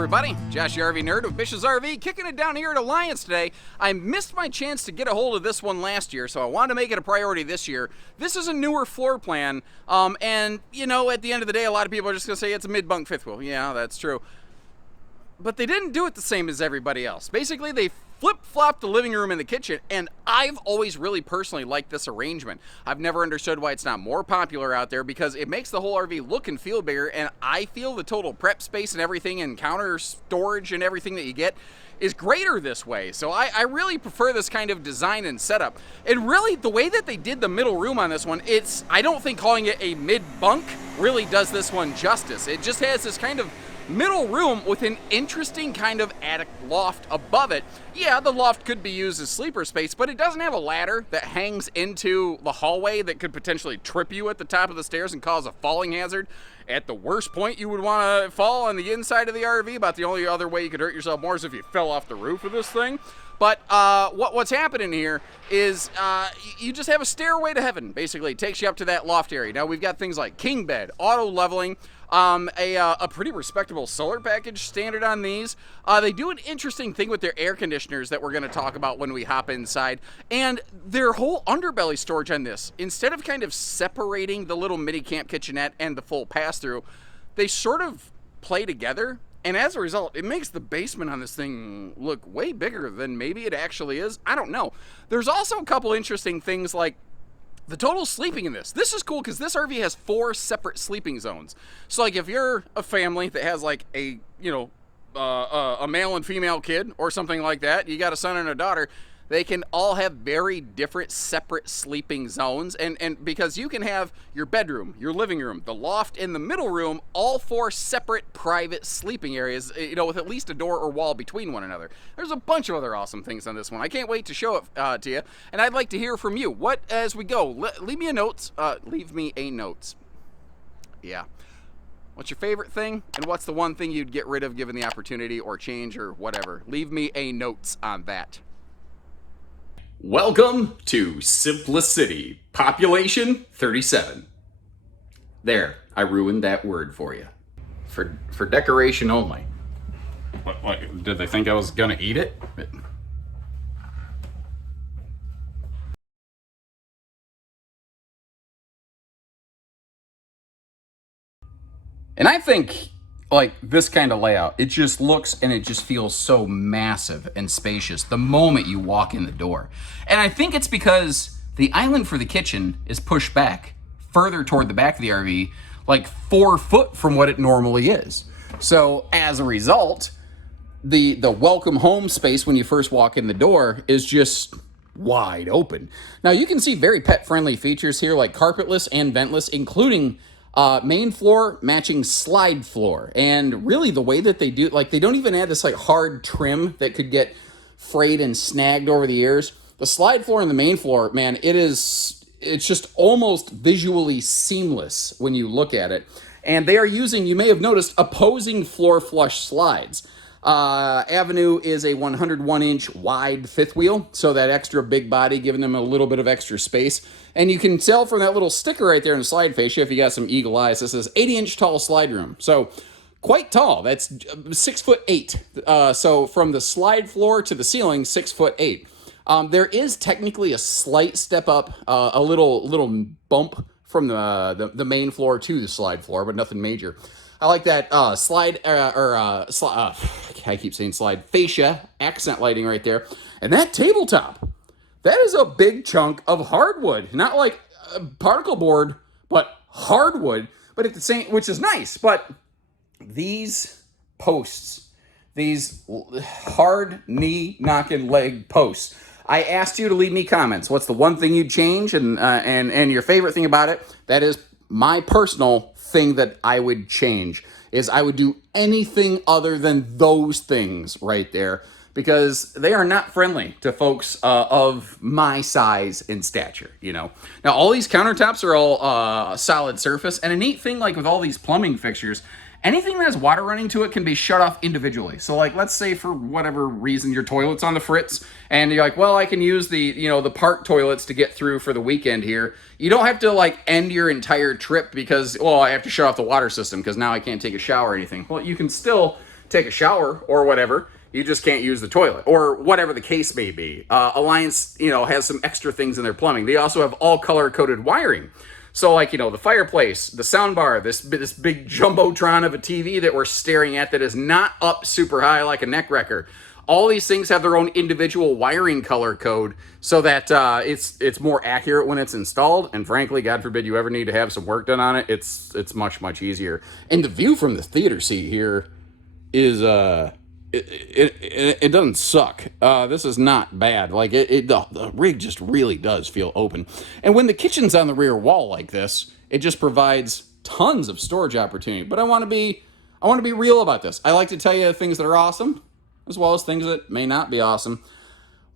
everybody. Josh, your RV nerd of Bish's RV, kicking it down here at Alliance today. I missed my chance to get a hold of this one last year, so I wanted to make it a priority this year. This is a newer floor plan, and, you know, at the end of the day, a lot of people are just going to say it's a mid-bunk fifth wheel. Yeah, that's true. But they didn't do it the same as everybody else. Basically, they flip-flopped the living room and the kitchen, and I've always really personally liked this arrangement. I've never understood why it's not more popular out there because it makes the whole RV look and feel bigger, and I feel the total prep space and everything and counter storage and everything that you get is greater this way. So I really prefer this kind of design and setup. And really, the way that they did the middle room on this one, I don't think calling it a mid-bunk really does this one justice. It just has this kind of middle room with an interesting kind of attic loft above it. Yeah, the loft could be used as sleeper space, but it doesn't have a ladder that hangs into the hallway that could potentially trip you at the top of the stairs and cause a falling hazard. At the worst point, you would want to fall on the inside of the RV. About the only other way you could hurt yourself more is if you fell off the roof of this thing. But what's happening here is you just have a stairway to heaven, basically. It takes you up to that loft area. Now, we've got things like king bed, auto leveling, a pretty respectable solar package standard on these. They do an interesting thing with their air conditioners that we're going to talk about when we hop inside. And their whole underbelly storage on this, instead of kind of separating the little mini camp kitchenette and the full pass-through, they sort of play together. And as a result, it makes the basement on this thing look way bigger than maybe it actually is. I don't know. There's also a couple interesting things like the total sleeping in this. This is cool because this RV has 4 separate sleeping zones. So like if you're a family that has like a male and female kid or something like that, you got a son and a daughter, they can all have very different separate sleeping zones. And because you can have your bedroom, your living room, the loft, and the middle room, all 4 separate private sleeping areas, you know, with at least a door or wall between one another. There's a bunch of other awesome things on this one. I can't wait to show it to you. And I'd like to hear from you. What, as we go, leave me a note. Leave me a note. Yeah. What's your favorite thing? And what's the one thing you'd get rid of given the opportunity or change or whatever? Leave me a note on that. Welcome to Simplicity, population 37. There, I ruined that word for you. For decoration only. What, did they think I was gonna eat it? And I think, like, this kind of layout, it just looks and it just feels so massive and spacious the moment you walk in the door. And I think it's because the island for the kitchen is pushed back further toward the back of the RV, like 4 foot from what it normally is. So as a result, the welcome home space when you first walk in the door is just wide open. Now you can see very pet-friendly features here like carpetless and ventless, including main floor matching slide floor. And really the way that they do, like, they don't even add this like hard trim that could get frayed and snagged over the ears. The slide floor and the main floor, man, it's just almost visually seamless when you look at it. And they are using, you may have noticed, opposing floor flush slides. Avenue is a 101-inch wide fifth wheel, so that extra big body giving them a little bit of extra space. And you can tell from that little sticker right there in the slide fascia, if you got some eagle eyes, this is 80-inch tall slide room. So quite tall. That's 6'8". So from the slide floor to the ceiling, 6'8". There is technically a slight step up, a little bump from the main floor to the slide floor, but nothing major. I like that I keep saying slide, fascia, accent lighting right there. And that tabletop, that is a big chunk of hardwood. Not like particle board, but hardwood, but at the same, which is nice. But these posts, these hard knee knocking leg posts, I asked you to leave me comments. What's the one thing you'd change and your favorite thing about it? That is my personal thing that I would change, is I would do anything other than those things right there, because they are not friendly to folks of my size and stature, you know. Now, all these countertops are all solid surface, and a neat thing, like with all these plumbing fixtures, anything that has water running to it can be shut off individually. So like, let's say for whatever reason your toilet's on the fritz and you're like, well, I can use the park toilets to get through for the weekend here. You don't have to like end your entire trip because, well, I have to shut off the water system because now I can't take a shower or anything. Well, you can still take a shower or whatever, you just can't use the toilet or whatever the case may be. Alliance, has some extra things in their plumbing. They also have all color-coded wiring. So, like, the fireplace, the soundbar, this big jumbotron of a TV that we're staring at that is not up super high like a neck wrecker. All these things have their own individual wiring color code so that it's more accurate when it's installed. And frankly, God forbid you ever need to have some work done on it, it's much, much easier. And the view from the theater seat here is it doesn't suck. This is not bad. Like the rig just really does feel open. And when the kitchen's on the rear wall like this, it just provides tons of storage opportunity. But I want to be real about this. I like to tell you things that are awesome, as well as things that may not be awesome.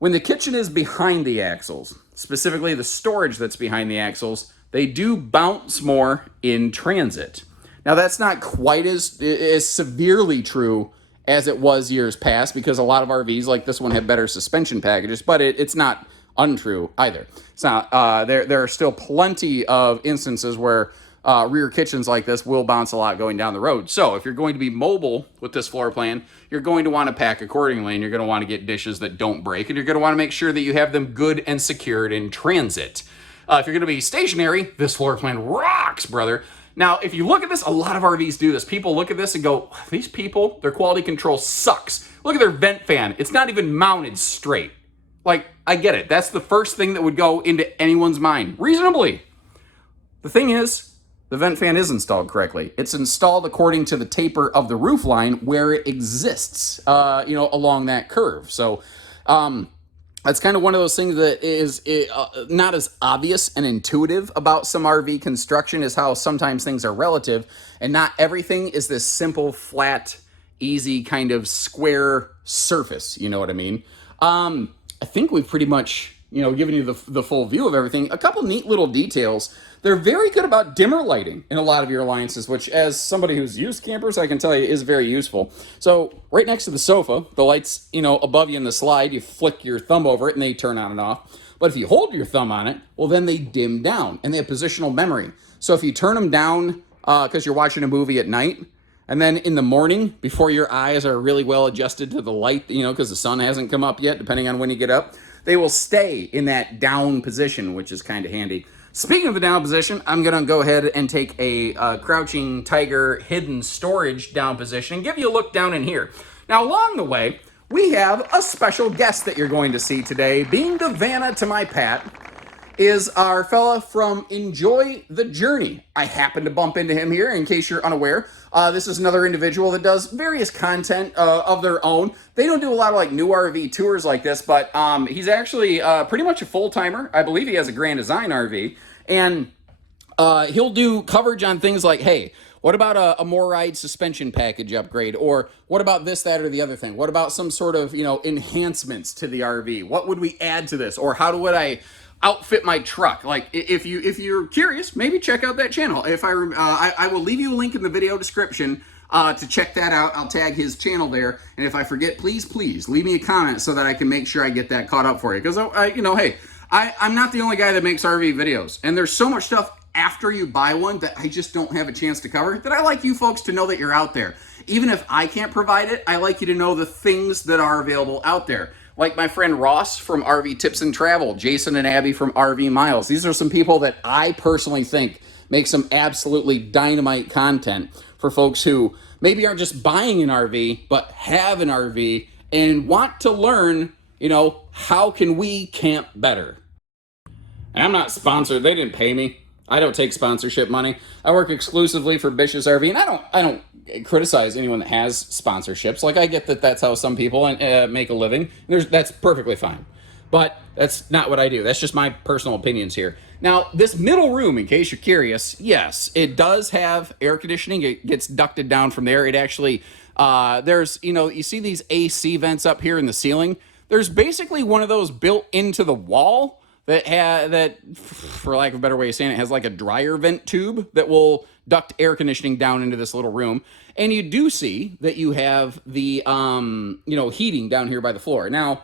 When the kitchen is behind the axles, specifically the storage that's behind the axles, they do bounce more in transit. Now, that's not quite as severely true as it was years past, because a lot of RVs like this one have better suspension packages, but it's not untrue either. It's not. There are still plenty of instances where rear kitchens like this will bounce a lot going down the road. So if you're going to be mobile with this floor plan, you're going to want to pack accordingly, and you're going to want to get dishes that don't break, and you're going to want to make sure that you have them good and secured in transit. If you're going to be stationary, this floor plan rocks, brother. Now, if you look at this, a lot of RVs do this. People look at this and go, these people, their quality control sucks. Look at their vent fan. It's not even mounted straight. Like, I get it. That's the first thing that would go into anyone's mind, reasonably. The thing is, the vent fan is installed correctly. It's installed according to the taper of the roof line where it exists, along that curve. So, that's kind of one of those things that is not as obvious and intuitive about some RV construction as how sometimes things are relative, and not everything is this simple, flat, easy kind of square surface. You know what I mean? I think we've pretty much, given you the full view of everything. A couple neat little details. They're very good about dimmer lighting in a lot of your alliances, which, as somebody who's used campers, I can tell you is very useful. So right next to the sofa, the lights, above you in the slide, you flick your thumb over it and they turn on and off. But if you hold your thumb on it, well, then they dim down and they have positional memory. So if you turn them down because you're watching a movie at night, and then in the morning, before your eyes are really well adjusted to the light, because the sun hasn't come up yet, depending on when you get up, they will stay in that down position, which is kind of handy. Speaking of the down position, I'm going to go ahead and take a Crouching Tiger hidden storage down position and give you a look down in here. Now, along the way, we have a special guest that you're going to see today. Being the Vanna to my Pat is our fella from Enjoy the Journey. I happen to bump into him here, in case you're unaware. This is another individual that does various content of their own. They don't do a lot of new RV tours like this, but he's actually pretty much a full-timer. I believe he has a Grand Design RV, and he'll do coverage on things like, hey, what about a more ride suspension package upgrade? Or what about this, that, or the other thing? What about some sort of, enhancements to the RV? What would we add to this? Or how would I outfit my truck? Like, if you're curious, maybe check out that channel. If I will leave you a link in the video description to check that out. I'll tag his channel there, and if I forget, please leave me a comment so that I can make sure I get that caught up for you. Because hey, I'm not the only guy that makes RV videos, and there's so much stuff after you buy one that I just don't have a chance to cover, that I like you folks to know that you're out there. Even if I can't provide it, I like you to know the things that are available out there. Like my friend Ross from RV Tips and Travel, Jason and Abby from RV Miles. These are some people that I personally think make some absolutely dynamite content for folks who maybe aren't just buying an RV, but have an RV and want to learn, how can we camp better? And I'm not sponsored. They didn't pay me. I don't take sponsorship money. I work exclusively for Bish's RV, and I don't criticize anyone that has sponsorships. Like, I get that that's how some people make a living. That's perfectly fine. But that's not what I do. That's just my personal opinions here. Now, this middle room, in case you're curious, yes, it does have air conditioning. It gets ducted down from there. It actually, there's, you see these AC vents up here in the ceiling? There's basically one of those built into the wall that, for lack of a better way of saying it, has like a dryer vent tube that will duct air conditioning down into this little room. And you do see that you have the, heating down here by the floor. Now,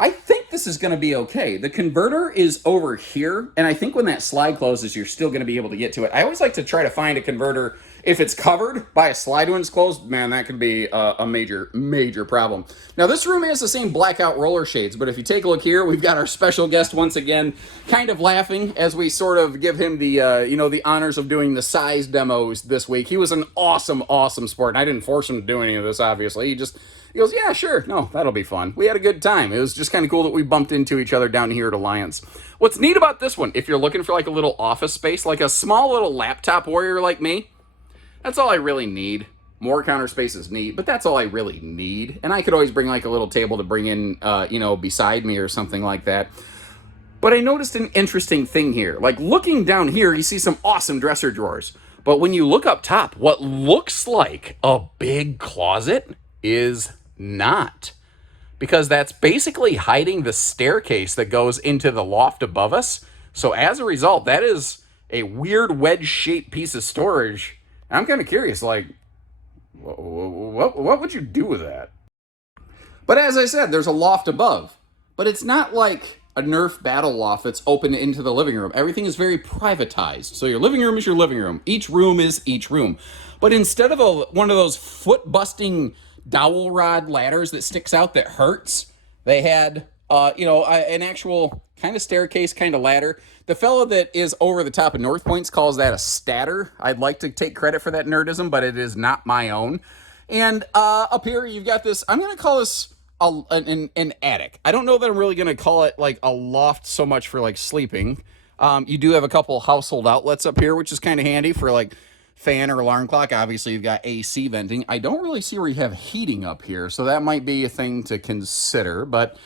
I think this is going to be okay. The converter is over here, and I think when that slide closes, you're still going to be able to get to it. I always like to try to find a converter. If it's covered by a slide when it's closed, man, that could be a major, major problem. Now, this room has the same blackout roller shades, but if you take a look here, we've got our special guest once again, kind of laughing as we sort of give him the, the honors of doing the size demos this week. He was an awesome, awesome sport, and I didn't force him to do any of this, obviously. He goes, yeah, sure. No, that'll be fun. We had a good time. It was just kind of cool that we bumped into each other down here at Alliance. What's neat about this one, if you're looking for like a little office space, like a small little laptop warrior like me, that's all I really need. More counter space is neat, but that's all I really need. And I could always bring like a little table to bring in, beside me or something like that. But I noticed an interesting thing here. Like looking down here, you see some awesome dresser drawers. But when you look up top, what looks like a big closet is not, because that's basically hiding the staircase that goes into the loft above us. So as a result, that is a weird wedge-shaped piece of storage. I'm kind of curious, like, what would you do with that? But as I said, there's a loft above, but it's not like a Nerf battle loft that's open into the living room. Everything is very privatized. So your living room is your living room. Each room is each room. But instead of one of those foot-busting dowel rod ladders that sticks out that hurts, they had an actual kind of staircase, kind of ladder. The fellow that is over the top of North Points calls that a statter. I'd like to take credit for that nerdism, but it is not my own. And up here you've got this, I'm going to call this an attic. I don't know that I'm really going to call it like a loft so much for like sleeping. You do have a couple household outlets up here, which is kind of handy for like fan or alarm clock. Obviously, you've got AC venting. I don't really see where you have heating up here, so that might be a thing to consider, but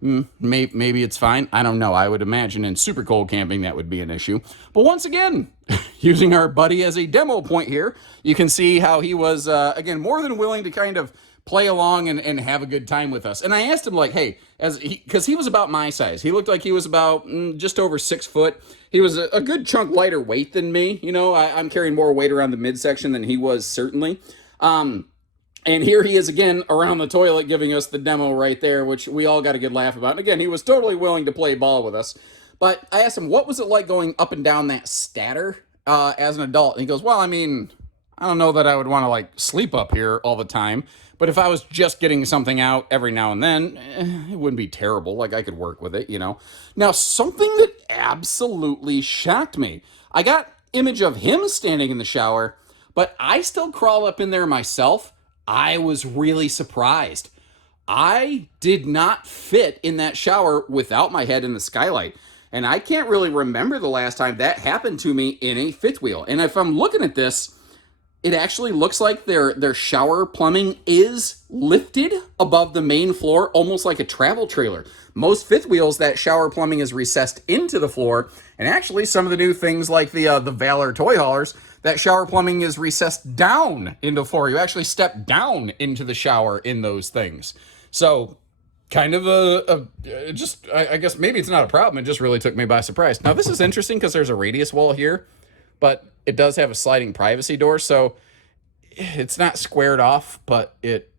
maybe it's fine. I don't know. I would imagine in super cold camping that would be an issue. But once again, using our buddy as a demo point here, you can see how he was, again, more than willing to kind of play along and have a good time with us. And I asked him, like, hey, because he was about my size. He looked like he was about just over 6 foot. He was a good chunk lighter weight than me. I'm carrying more weight around the midsection than he was, certainly. And here he is again around the toilet giving us the demo right there, which we all got a good laugh about. And again, he was totally willing to play ball with us. But I asked him, what was it like going up and down that statter as an adult? And he goes, well, I mean, I don't know that I would want to like sleep up here all the time. But if I was just getting something out every now and then, it wouldn't be terrible. Like I could work with it, Now, something that absolutely shocked me. I got image of him standing in the shower, but I still crawl up in there myself. I was really surprised. I did not fit in that shower without my head in the skylight. And I can't really remember the last time that happened to me in a fifth wheel. And if I'm looking at this, it actually looks like their shower plumbing is lifted above the main floor, almost like a travel trailer. Most fifth wheels, that shower plumbing is recessed into the floor. And actually, some of the new things like the Valor toy haulers, that shower plumbing is recessed down into the floor. You actually step down into the shower in those things. So kind of I guess maybe it's not a problem. It just really took me by surprise. Now, this is interesting because there's a radius wall here, but it does have a sliding privacy door, so it's not squared off, but it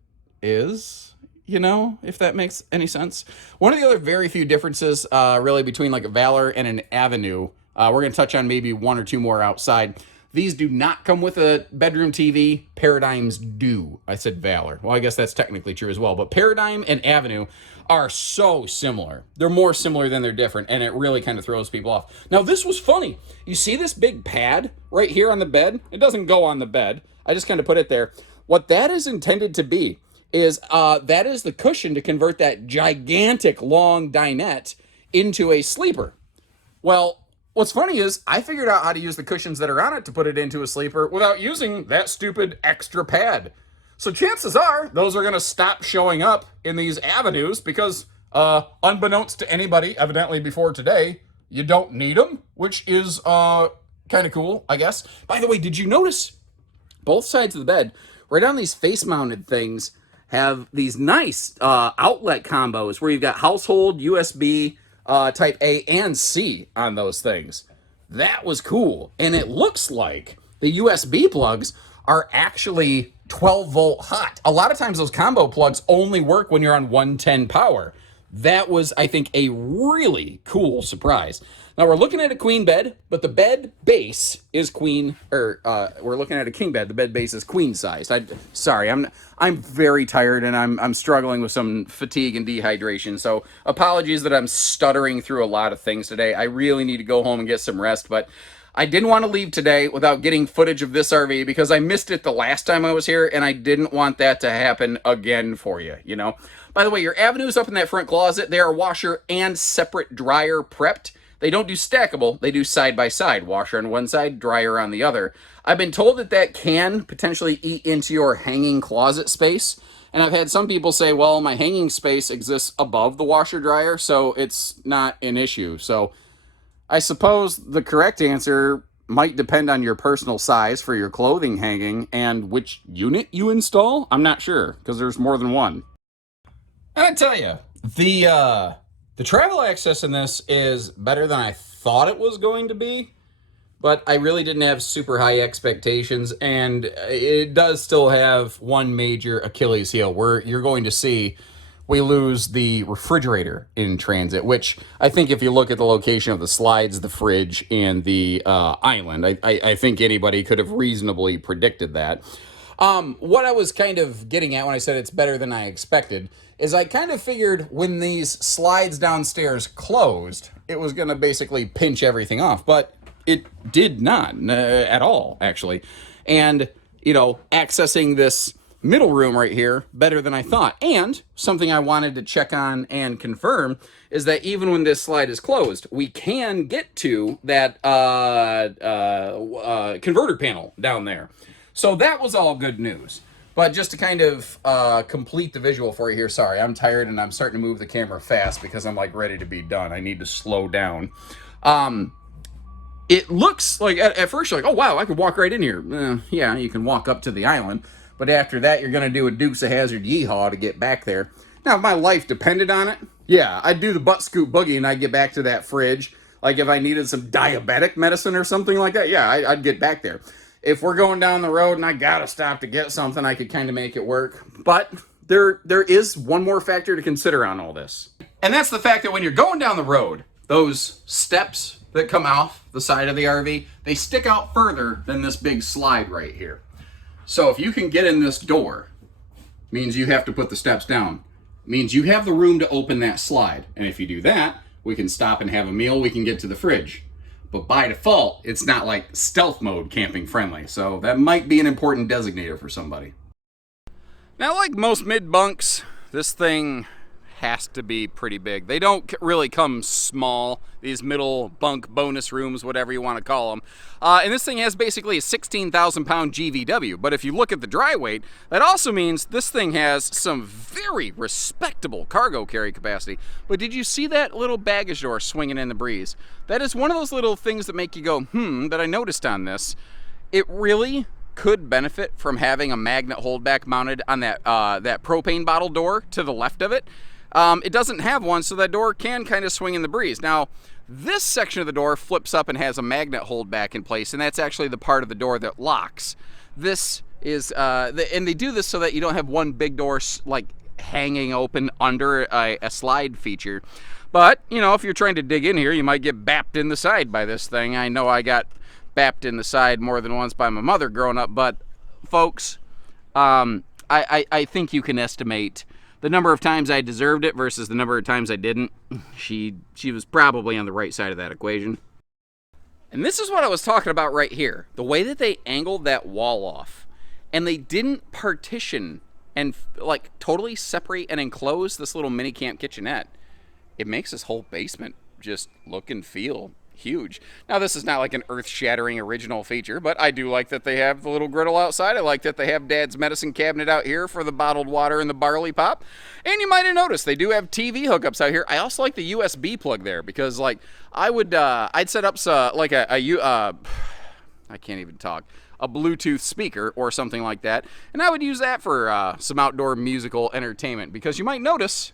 is, if that makes any sense. One of the other very few differences really between like a Valor and an Avenue, we're going to touch on maybe one or two more outside. These do not come with a bedroom TV. Paradigms do. I said Valor. Well, I guess that's technically true as well. But Paradigm and Avenue are so similar. They're more similar than they're different, and it really kind of throws people off. Now, this was funny. You see this big pad right here on the bed? It doesn't go on the bed. I just kind of put it there. What that is intended to be is that is the cushion to convert that gigantic long dinette into a sleeper. Well, what's funny is I figured out how to use the cushions that are on it to put it into a sleeper without using that stupid extra pad. So chances are those are going to stop showing up in these Avenues because unbeknownst to anybody, evidently before today, you don't need them, which is kind of cool, I guess. By the way, did you notice both sides of the bed, right on these face-mounted things, have these nice outlet combos where you've got household, USB, type A and C on those things. That was cool. And it looks like the USB plugs are actually 12 volt hot. A lot of times those combo plugs only work when you're on 110 power. That was, I think, a really cool surprise. Now we're looking at a queen bed, but the bed base is queen, or we're looking at a king bed. The bed base is queen size. Sorry, I'm very tired and I'm struggling with some fatigue and dehydration. So apologies that I'm stuttering through a lot of things today. I really need to go home and get some rest, but I didn't want to leave today without getting footage of this RV because I missed it the last time I was here, and I didn't want that to happen again for you, you know? By the way, your avenues up in that front closet, they are washer and separate dryer prepped. They don't do stackable, they do side by side, washer on one side, dryer on the other. I've been told that that can potentially eat into your hanging closet space. And I've had some people say, well, my hanging space exists above the washer dryer, so it's not an issue. So I suppose the correct answer might depend on your personal size for your clothing hanging and which unit you install. I'm not sure, because there's more than one. And I tell you, the travel access in this is better than I thought it was going to be, but I really didn't have super high expectations, and it does still have one major Achilles heel where you're going to see we lose the refrigerator in transit, which I think if you look at the location of the slides, the fridge, and the island, I think anybody could have reasonably predicted that. What I was kind of getting at when I said it's better than I expected is I kind of figured when these slides downstairs closed, it was going to basically pinch everything off, but it did not at all, actually. And, you know, accessing this middle room right here, better than I thought. And something I wanted to check on and confirm is that even when this slide is closed, we can get to that converter panel down there. So that was all good news. But just to kind of complete the visual for you here, sorry, I'm tired and I'm starting to move the camera fast because I'm like ready to be done. I need to slow down. It looks like, at first you're like, oh wow, I could walk right in here. Yeah, you can walk up to the island. But after that, you're going to do a Dukes of Hazzard yeehaw to get back there. Now, if my life depended on it, yeah, I'd do the butt scoop boogie and I'd get back to that fridge. Like if I needed some diabetic medicine or something like that, yeah, I'd get back there. If we're going down the road and I gotta stop to get something, I could kind of make it work. But there is one more factor to consider on all this. And that's the fact that when you're going down the road, those steps that come off the side of the RV, they stick out further than this big slide right here. So if you can get in this door, means you have to put the steps down. Means you have the room to open that slide. And if you do that, we can stop and have a meal, we can get to the fridge. But by default, it's not like stealth mode camping friendly. So that might be an important designator for somebody. Now, like most mid-bunks, this thing has to be pretty big. They don't really come small, these middle bunk bonus rooms, whatever you want to call them. And this thing has basically a 16,000 pound GVW. But if you look at the dry weight, that also means this thing has some very respectable cargo carry capacity. But did you see that little baggage door swinging in the breeze? That is one of those little things that make you go, that I noticed on this. It really could benefit from having a magnet holdback mounted on that propane bottle door to the left of it. It doesn't have one, so that door can kind of swing in the breeze. Now, this section of the door flips up and has a magnet holdback in place, and that's actually the part of the door that locks. This is, and they do this so that you don't have one big door like hanging open under a slide feature. But, you know, if you're trying to dig in here, you might get bapped in the side by this thing. I know I got bapped in the side more than once by my mother growing up, but folks, I think you can estimate the number of times I deserved it versus the number of times I didn't. She was probably on the right side of that equation. And this is what I was talking about right here. The way that they angled that wall off. And they didn't partition and like totally separate and enclose this little mini camp kitchenette. It makes this whole basement just look and feel huge. Now, this is not like an earth-shattering original feature, but I do like that they have the little griddle outside. I like that they have Dad's medicine cabinet out here for the bottled water and the barley pop. And you might have noticed they do have TV hookups out here. I also like the USB plug there because, like, I'd set up I can't even talk, a Bluetooth speaker or something like that, and I would use that for some outdoor musical entertainment because you might notice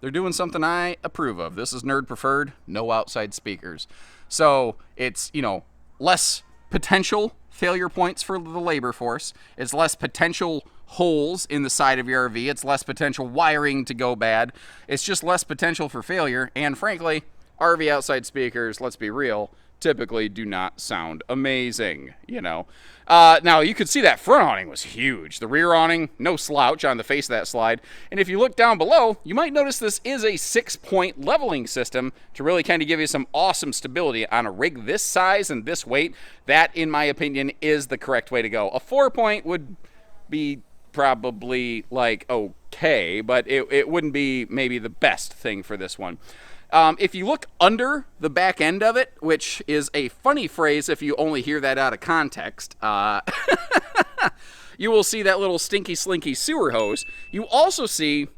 they're doing something I approve of. This is nerd preferred, no outside speakers. So it's, you know, less potential failure points for the labor force. It's less potential holes in the side of your RV. It's less potential wiring to go bad. It's just less potential for failure. And frankly, RV outside speakers, let's be real, typically do not sound amazing, you know. Now, you could see that front awning was huge. The rear awning, no slouch on the face of that slide. And if you look down below, you might notice this is a 6-point leveling system to really kind of give you some awesome stability on a rig this size and this weight. That, in my opinion, is the correct way to go. A 4-point would be probably like okay, but it wouldn't be maybe the best thing for this one. If you look under the back end of it, which is a funny phrase if you only hear that out of context, you will see that little stinky slinky sewer hose. You also see,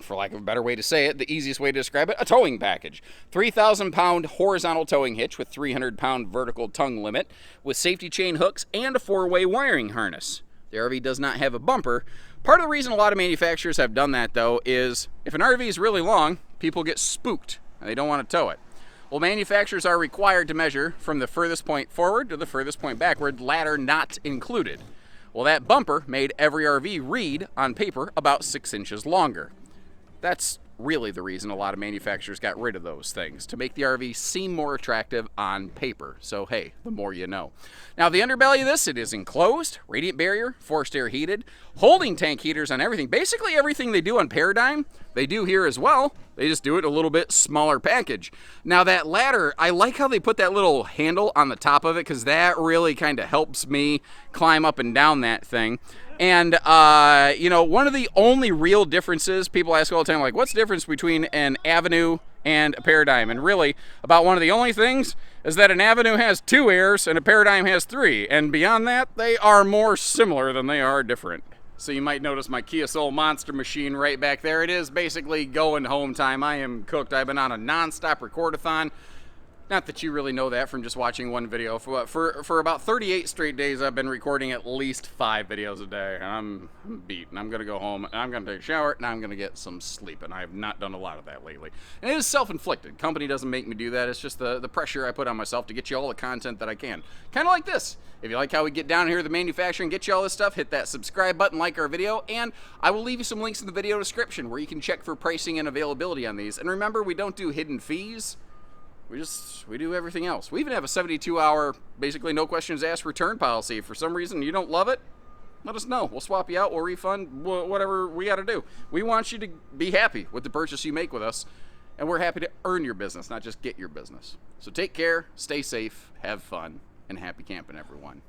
for lack of a better way to say it, the easiest way to describe it, a towing package. 3,000-pound horizontal towing hitch with 300-pound vertical tongue limit with safety chain hooks and a 4-way wiring harness. The RV does not have a bumper. Part of the reason a lot of manufacturers have done that, though, is if an RV is really long, people get spooked and they don't want to tow it. Well, manufacturers are required to measure from the furthest point forward to the furthest point backward, ladder not included. Well, that bumper made every RV read on paper about 6 inches longer. That's really the reason a lot of manufacturers got rid of those things, to make the RV seem more attractive on paper. So hey, the more you know. Now the underbelly of this, it is enclosed, radiant barrier, forced air heated, holding tank heaters on everything. Basically everything they do on Paradigm, they do here as well. They just do it a little bit smaller package. Now that ladder, I like how they put that little handle on the top of it, because that really kind of helps me climb up and down that thing. And, you know, one of the only real differences, people ask all the time, like, what's the difference between an Avenue and a Paradigm? And really, about one of the only things is that an Avenue has 2 airs and a Paradigm has 3. And beyond that, they are more similar than they are different. So you might notice my Kia Soul Monster machine right back there. It is basically going home time. I am cooked. I've been on a non-stop recordathon. Not that you really know that from just watching one video. For about 38 straight days, I've been recording at least 5 videos a day. And I'm beat. And I'm going to go home, and I'm going to take a shower, and I'm going to get some sleep. And I have not done a lot of that lately. And it is self-inflicted. Company doesn't make me do that. It's just the pressure I put on myself to get you all the content that I can. Kind of like this. If you like how we get down here to the manufacturer and get you all this stuff, hit that subscribe button, like our video, and I will leave you some links in the video description where you can check for pricing and availability on these. And remember, we don't do hidden fees. We do everything else. We even have a 72-hour, basically no questions asked return policy. If for some reason you don't love it, let us know. We'll swap you out. We'll refund, whatever we got to do. We want you to be happy with the purchase you make with us, and we're happy to earn your business, not just get your business. So take care, stay safe, have fun, and happy camping, everyone.